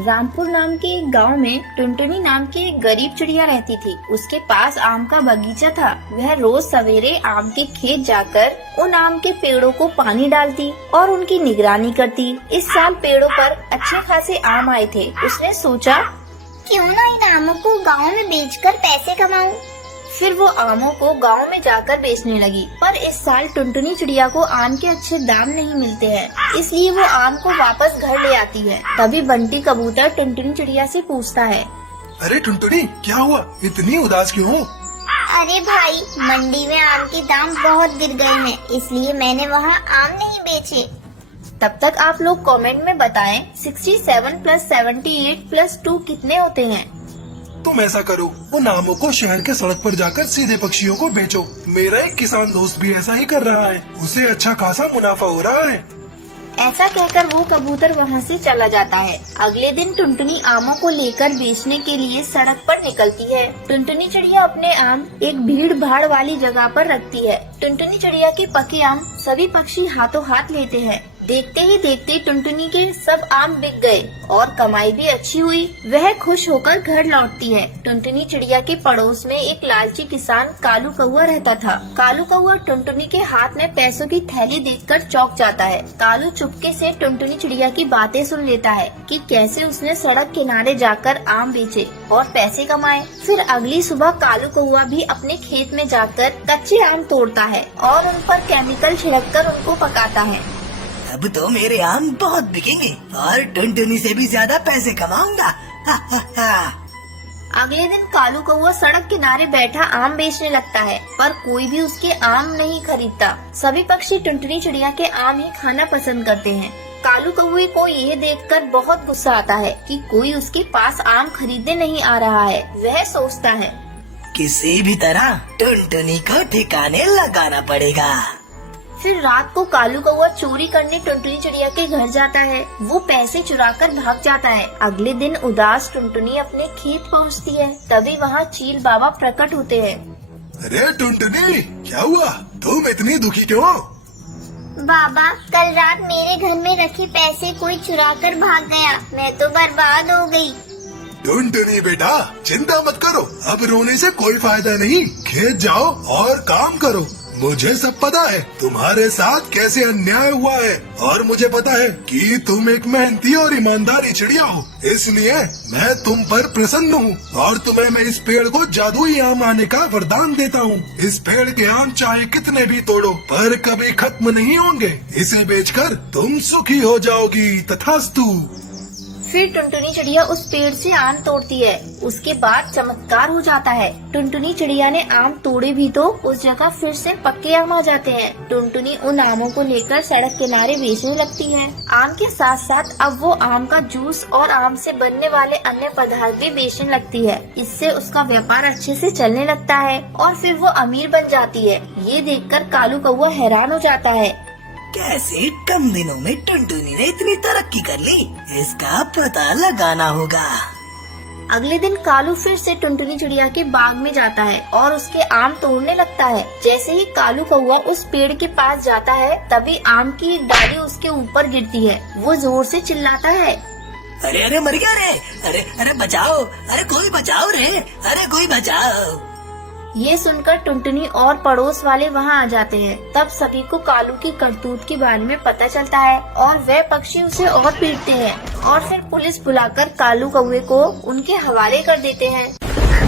रामपुर नाम के एक गांव में टुनटुनी नाम की एक गरीब चिड़िया रहती थी। उसके पास आम का बगीचा था। वह रोज सवेरे आम के खेत जाकर उन आम के पेड़ों को पानी डालती और उनकी निगरानी करती। इस साल पेड़ों पर अच्छे खासे आम आए थे। उसने सोचा, क्यों ना इन आमों को गांव में बेचकर पैसे कमाऊं। फिर वो आमों को गांव में जाकर बेचने लगी। पर इस साल टुनटुनी चिड़िया को आम के अच्छे दाम नहीं मिलते हैं, इसलिए वो आम को वापस घर ले आती है। तभी बंटी कबूतर टुनटुनी चिड़िया से पूछता है, अरे टुनटुनी, क्या हुआ, इतनी उदास क्यों हो? अरे भाई, मंडी में आम के दाम बहुत गिर गए हैं, इसलिए मैंने वहाँ आम नहीं बेचे। तब तक आप लोग कमेंट में बताएं 67 + 78 + 2 कितने होते हैं। तुम ऐसा करो, उन आमों को शहर के सड़क पर जाकर सीधे पक्षियों को बेचो। मेरा एक किसान दोस्त भी ऐसा ही कर रहा है, उसे अच्छा खासा मुनाफा हो रहा है। ऐसा कहकर वो कबूतर वहाँ से चला जाता है। अगले दिन टुनटुनी आमों को लेकर बेचने के लिए सड़क पर निकलती है। टुनटुनी चिड़िया अपने आम एक भीड़ भाड़ वाली जगह पर रखती है। टुनटुनी चिड़िया के पके आम सभी पक्षी हाथों हाथ लेते हैं। देखते ही देखते टुनटुनी के सब आम बिक गए और कमाई भी अच्छी हुई। वह खुश होकर घर लौटती है। टुनटुनी चिड़िया के पड़ोस में एक लालची किसान कालू कौआ रहता था। कालू कौआ टुनटुनी के हाथ में पैसों की थैली देखकर चौंक जाता है। कालू चुपके से टुनटुनी चिड़िया की बातें सुन लेता है कि कैसे उसने सड़क किनारे जाकर आम बेचे और पैसे कमाए। फिर अगली सुबह कालू कौआ भी अपने खेत में जाकर कच्चे आम तोड़ता है और उन पर केमिकल छिड़ककर उनको पकाता है। अब तो मेरे आम बहुत बिकेंगे और टुनटुनी से भी ज्यादा पैसे कमाऊंगा। अगले दिन कालू कौआ सड़क किनारे बैठा आम बेचने लगता है, पर कोई भी उसके आम नहीं खरीदता। सभी पक्षी टुनटुनी चिड़िया के आम ही खाना पसंद करते हैं। कालू कौए को ये देखकर बहुत गुस्सा आता है कि कोई उसके पास आम खरीदने नहीं आ रहा है। वह सोचता है, किसी भी तरह टुनटुनी को ठिकाने लगाना पड़ेगा। फिर रात को कालू कौआ चोरी करने टुनटुनी चिड़िया के घर जाता है। वो पैसे चुराकर भाग जाता है। अगले दिन उदास टुनटुनी अपने खेत पहुंचती है। तभी वहाँ चील बाबा प्रकट होते हैं। अरे टुनटुनी, क्या हुआ, तुम इतनी दुखी क्यों? बाबा, कल रात मेरे घर में रखे पैसे कोई चुरा कर भाग गया। मैं तो बर्बाद हो गई। टुनटुनी बेटा, चिंता मत करो, अब रोने से कोई फायदा नहीं। खेत जाओ और काम करो। मुझे सब पता है तुम्हारे साथ कैसे अन्याय हुआ है, और मुझे पता है कि तुम एक मेहनती और ईमानदारी चिड़िया हो, इसलिए मैं तुम पर प्रसन्न हूँ और तुम्हें मैं इस पेड़ को जादुई आम आने का वरदान देता हूँ। इस पेड़ के आम चाहे कितने भी तोड़ो पर कभी खत्म नहीं होंगे। इसे बेचकर तुम सुखी हो जाओगी, तथास्तु। फिर टुनटुनी चिड़िया उस पेड़ से आम तोड़ती है। उसके बाद चमत्कार हो जाता है। टुनटुनी चिड़िया ने आम तोड़े भी तो उस जगह फिर से पक्के आम आ जाते हैं। टुनटुनी उन आमों को लेकर सड़क किनारे बेचने लगती है। आम के साथ साथ अब वो आम का जूस और आम से बनने वाले अन्य पदार्थ भी बेचने लगती है। इससे उसका व्यापार अच्छे से चलने लगता है और फिर वो अमीर बन जाती है। ये देखकर कालू कौआ हैरान हो जाता है। कैसे कम दिनों में टुनटुनी ने इतनी तरक्की कर ली, इसका पता लगाना होगा। अगले दिन कालू फिर से टुनटुनी चिड़िया के बाग में जाता है और उसके आम तोड़ने लगता है। जैसे ही कालू कौआ उस पेड़ के पास जाता है, तभी आम की एक डाली उसके ऊपर गिरती है। वो जोर से चिल्लाता है, अरे अरे मर गया रे, अरे अरे बचाओ, अरे कोई बचाओ रे, अरे कोई बचाओ। ये सुनकर टुनटुनी और पड़ोस वाले वहाँ आ जाते हैं। तब सभी को कालू की करतूत के बारे में पता चलता है और वे पक्षी उसे और पीटते हैं और फिर पुलिस बुलाकर कालू कौवे को उनके हवाले कर देते हैं।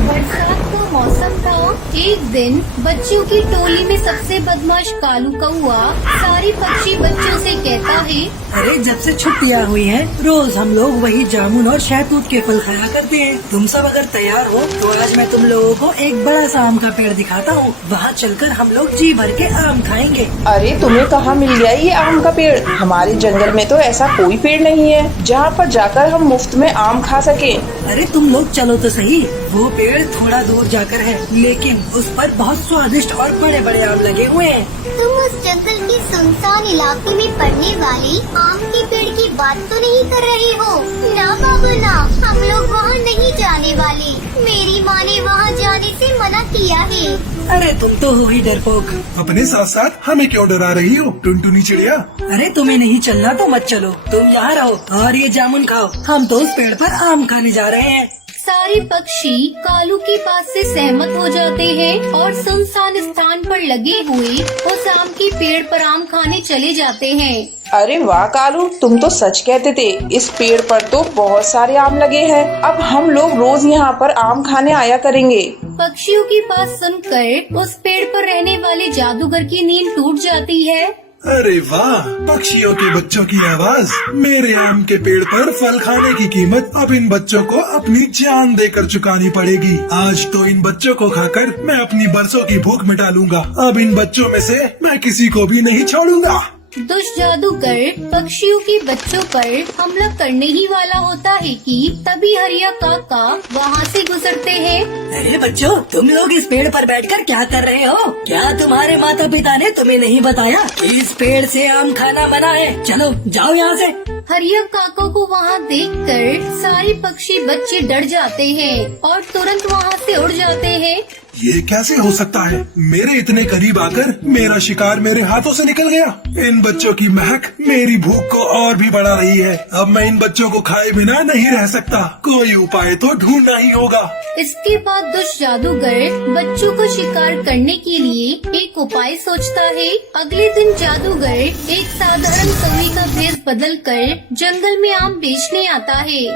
बरसात का मौसम था। एक दिन बच्चों की टोली में सबसे बदमाश कालू कौआ सारे पक्षी बच्चों से कहता है, अरे जब से छुट्टियाँ हुई हैं, रोज हम लोग वही जामुन और शहतूत के फल खाया करते हैं। तुम सब अगर तैयार हो तो आज मैं तुम लोगों को एक बड़ा सा आम का पेड़ दिखाता हूँ। वहाँ चलकर हम लोग जी भर के आम खाएंगे। अरे तुम्हें कहाँ मिल गया ये आम का पेड़? हमारे जंगल में तो ऐसा कोई पेड़ नहीं है जहाँ पर जाकर हम मुफ्त में आम खा सके। अरे तुम लोग चलो तो सही, वो पेड़ थोड़ा दूर जाकर है, लेकिन उस पर बहुत स्वादिष्ट और बड़े बड़े आम लगे हुए हैं। तुम उस जंगल के सुनसान इलाके में पड़ने वाली आम के पेड़ की बात तो नहीं कर रहे हो? ना बाबू ना, हम लोग वहाँ नहीं जाने वाले। मेरी माँ ने वहाँ जाने से मना किया है। अरे तुम तो हो ही डरपोक। अपने साथ साथ हमें क्यों डरा रही हो टुनटुनी चिड़िया? अरे तुम्हें नहीं चलना तो मत चलो, तुम यहाँ रहो और ये जामुन खाओ। हम तो उस पेड़ पर आम खाने जा रहे हैं। सारे पक्षी कालू की बात से सहमत हो जाते हैं और सुनसान स्थान पर लगे हुए उस आम के पेड़ पर आम खाने चले जाते हैं। अरे वाह कालू, तुम तो सच कहते थे। इस पेड़ पर तो बहुत सारे आम लगे हैं। अब हम लोग रोज यहाँ पर आम खाने आया करेंगे। पक्षियों की बात सुनकर उस पेड़ पर रहने वाले जादूगर की नींद टूट जाती है। अरे वाह, पक्षियों के बच्चों की आवाज। मेरे आम के पेड़ पर फल खाने की कीमत अब इन बच्चों को अपनी जान देकर चुकानी पड़ेगी। आज तो इन बच्चों को खाकर मैं अपनी बरसों की भूख मिटा लूंगा। अब इन बच्चों में से मैं किसी को भी नहीं छोड़ूंगा। दुष्ट जादूगर पक्षियों के बच्चों पर हमला करने ही वाला होता है कि तभी हरिया काका वहाँ से गुजरते हैं। अरे बच्चों, तुम लोग इस पेड़ पर बैठकर क्या कर रहे हो? क्या तुम्हारे माता पिता ने तुम्हें नहीं बताया कि इस पेड़ से आम खाना मना है? चलो जाओ यहाँ से। हरिया काका को वहाँ देखकर सारे पक्षी बच्चे डर जाते हैं और तुरंत वहाँ से उड़ जाते हैं। ये कैसे हो सकता है? मेरे इतने करीब आकर मेरा शिकार मेरे हाथों से निकल गया। इन बच्चों की महक मेरी भूख को और भी बढ़ा रही है। अब मैं इन बच्चों को खाए बिना नहीं रह सकता। कोई उपाय तो ढूंढना ही होगा। इसके बाद दुष्ट जादूगर बच्चों को शिकार करने के लिए एक उपाय सोचता है। अगले दिन जादूगर एक साधारण कौवे का भेष बदलकर जंगल में आम बेचने आता है।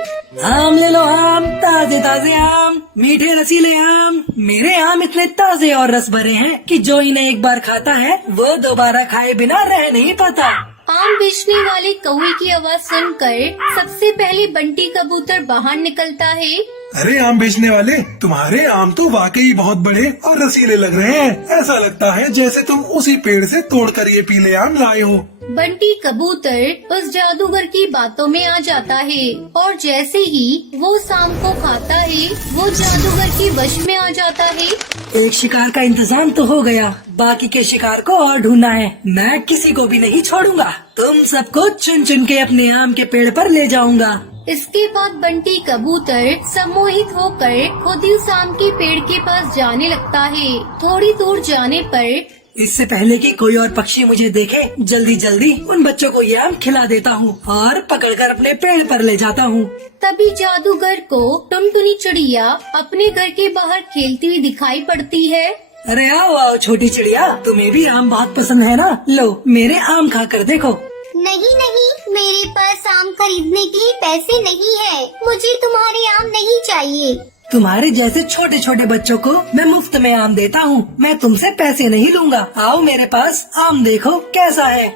आम ले लो आम, ताजे ताजे आम, मीठे रसीले आम। मेरे आम इतने ताजे और रस भरे हैं कि जो इन्हें एक बार खाता है वो दोबारा खाए बिना रह नहीं पाता। आम बेचने वाले कौवे की आवाज सुनकर सबसे पहले बंटी कबूतर बाहर निकलता है। अरे आम बेचने वाले, तुम्हारे आम तो वाकई बहुत बड़े और रसीले लग रहे हैं। ऐसा लगता है जैसे तुम उसी पेड़ से तोड़कर ये पीले आम लाए हो। बंटी कबूतर उस जादूगर की बातों में आ जाता है और जैसे ही वो शाम को खाता है वो जादूगर के वश में आ जाता है। एक शिकार का इंतजाम तो हो गया, बाकी के शिकार को और ढूंढना है। मैं किसी को भी नहीं छोड़ूंगा। तुम सबको चुन चुन के अपने आम के पेड़ पर ले जाऊंगा। इसके बाद बंटी कबूतर सम्मोहित होकर खुद ही उस आम के पेड़ के पास जाने लगता है। थोड़ी दूर जाने पर इससे पहले कि कोई और पक्षी मुझे देखे, जल्दी जल्दी उन बच्चों को ये आम खिला देता हूँ और पकड़कर अपने पेड़ पर ले जाता हूँ। तभी जादूगर को टुनटुनी चिड़िया अपने घर के बाहर खेलती हुई दिखाई पड़ती है। अरे आओ आओ छोटी चिड़िया, तुम्हें भी आम बहुत पसंद है ना? लो मेरे आम खाकर देखो। नहीं नहीं, मेरे पास आम खरीदने के लिए पैसे नहीं है। मुझे तुम्हारे आम नहीं चाहिए। तुम्हारे जैसे छोटे छोटे बच्चों को मैं मुफ्त में आम देता हूँ। मैं तुमसे पैसे नहीं लूंगा। आओ मेरे पास आम देखो कैसा है।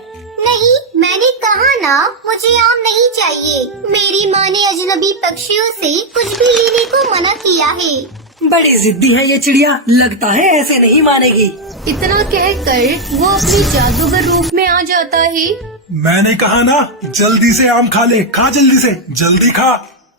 नहीं, मैंने कहा ना, मुझे आम नहीं चाहिए। मेरी माँ ने अजनबी पक्षियों से कुछ भी लेने को मना किया है। बड़ी जिद्दी है ये चिड़िया, लगता है ऐसे नहीं मानेगी। इतना कहकर वो अपने जादूगर रूप में आ जाता है। मैंने कहा ना, जल्दी से आम खा ले। खा जल्दी से, जल्दी खा।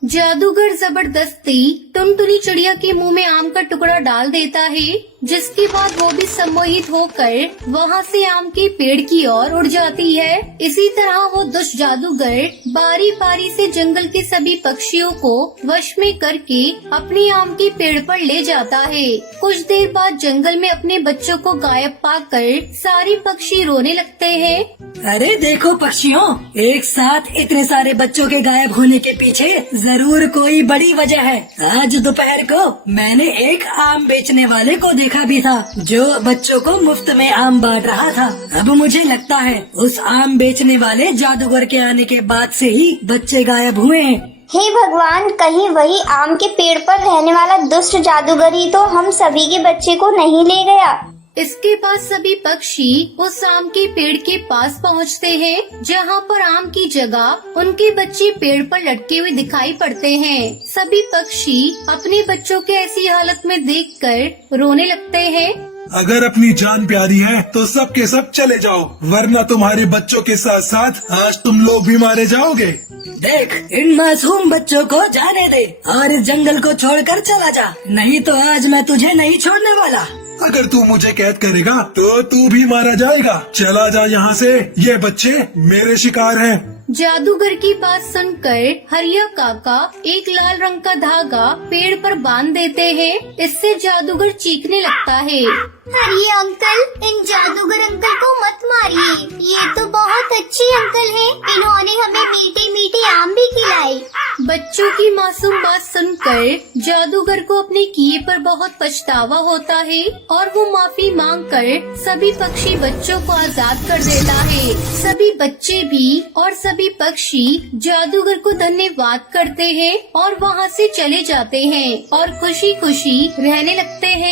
जादूगर जबरदस्ती टुनटुनी चिड़िया के मुंह में आम का टुकड़ा डाल देता है, जिसके बाद वो भी सम्मोहित होकर वहाँ से आम के पेड़ की ओर उड़ जाती है। इसी तरह वो दुष्ट जादूगर बारी बारी से जंगल के सभी पक्षियों को वश में करके अपने आम के पेड़ पर ले जाता है। कुछ देर बाद जंगल में अपने बच्चों को गायब पाकर सारे पक्षी रोने लगते हैं। अरे देखो पक्षियों, एक साथ इतने सारे बच्चों के गायब होने के पीछे जरूर कोई बड़ी वजह है। आज दोपहर को मैंने एक आम बेचने वाले को देखा भी था, जो बच्चों को मुफ्त में आम बांट रहा था। अब मुझे लगता है उस आम बेचने वाले जादूगर के आने के बाद से ही बच्चे गायब हुए हैं। हे भगवान, कहीं वही आम के पेड़ पर रहने वाला दुष्ट जादूगर ही तो हम सभी के बच्चे को नहीं ले गया। इसके बाद सभी पक्षी उस आम के पेड़ के पास पहुंचते हैं, जहां पर आम की जगह उनके बच्चे पेड़ पर लटके हुए दिखाई पड़ते हैं। सभी पक्षी अपने बच्चों के ऐसी हालत में देखकर रोने लगते हैं। अगर अपनी जान प्यारी है तो सब के सब चले जाओ, वरना तुम्हारे बच्चों के साथ साथ आज तुम लोग भी मारे जाओगे। देख, इन मासूम बच्चों को जाने दे और इस जंगल को छोड़कर चला जा, नहीं तो आज मैं तुझे नहीं छोड़ने वाला। अगर तू मुझे कैद करेगा तो तू भी मारा जाएगा। चला जा यहाँ से, ये बच्चे मेरे शिकार हैं। जादूगर की बात सुनकर हरिया काका एक लाल रंग का धागा पेड़ पर बांध देते हैं। इससे जादूगर चीखने लगता है। अरे अंकल, इन जादूगर अंकल को मत मारिए, ये तो बहुत अच्छे अंकल हैं। इन्होंने हमें मीठे मीठे आम भी खिलाए। बच्चों की मासूम बात सुनकर जादूगर को अपने किए पर बहुत पछतावा होता है और वो माफी मांगकर सभी पक्षी बच्चों को आजाद कर देता है। सभी बच्चे भी और सभी पक्षी जादूगर को धन्यवाद करते हैं और वहाँ से चले जाते हैं और खुशी खुशी रहने लगते हैं।